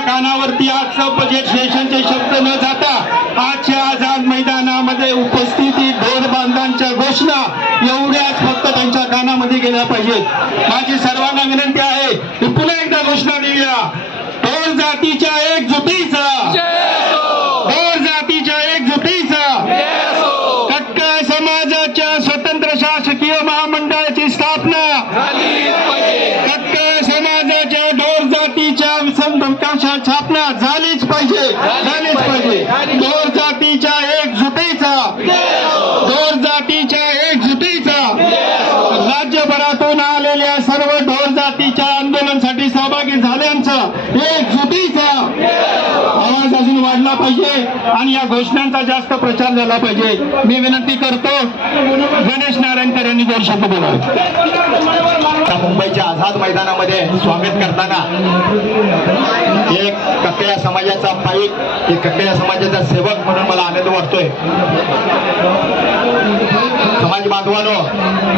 कानावरती आजचं बजेट सेशनचे शब्द न जाता आजच्या आझाद मैदानामध्ये उपस्थिती ढोर बांधांच्या घोषणा एवढ्याच फक्त त्यांच्या कानामध्ये गेल्या पाहिजेत. माझी सर्वांना विनंती आहे की पुन्हा एकदा घोषणा देऊया. ढोर जातीच्या एकजुटीचा. ढोर जातीच्या एकजुटीचा. कटकाळ समाजाच्या स्वतंत्र शासकीय महामंडळाची स्थापना. कटकाळ समाजाच्या ढोर जातीच्या झालीच पाहिजे झालीच जातीच्या एक जातीच्या एकजुटीचा जातीच्या एक जुटीचा राज्यभरातून आलेल्या सर्व ढोर जातीच्या आंदोलनासाठी सहभागी झाल्यांचा एकजुटीचा आवाज अजून वाढला पाहिजे आणि या घोषणांचा जास्त प्रचार झाला पाहिजे. मी विनंती करतो गणेश नारायणकर यांनी दोन शब्द बोलावे. त्या मुंबईच्या आझाद मैदानामध्ये स्वागत करताना एक समाजाचा पाईक एक ककड्या समाजाचा सेवक म्हणून मला आनंद वाटतोय. समाज बांधवानो